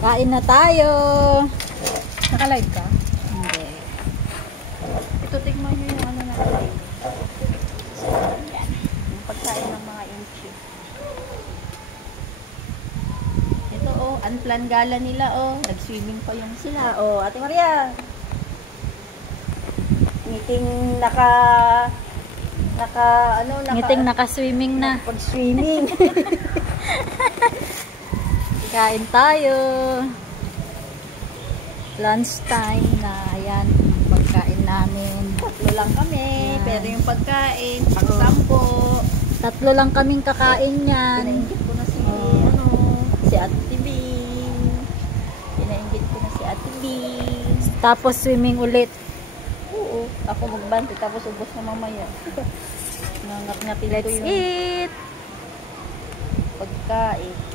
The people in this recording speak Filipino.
Kain na tayo. Naka-live ka? Hindi. Ito, tignan nyo yung ano natin. Yan. Yung pagkain ng mga inchi. Ito, oh. Unplanned gala nila, oh. Nag-swimming pa yung sila. Oh, Ate Maria. Meeting Ngiting naka-swimming na. pag-swimming. Kain tayo. Lunch time na. Ayan, pagkain namin. Tatlo lang kami. Yan. Pero yung pagkain, pang-sampo. Tatlo lang kaming kakain yan. Pinainggit ko na si, si Ate B. Pinainggit ko na si Ate B. Tapos swimming ulit. Oo. Ako magbante, tapos ubos na mamaya. Nangat-ngatin ko Let's yung eat! pagkain.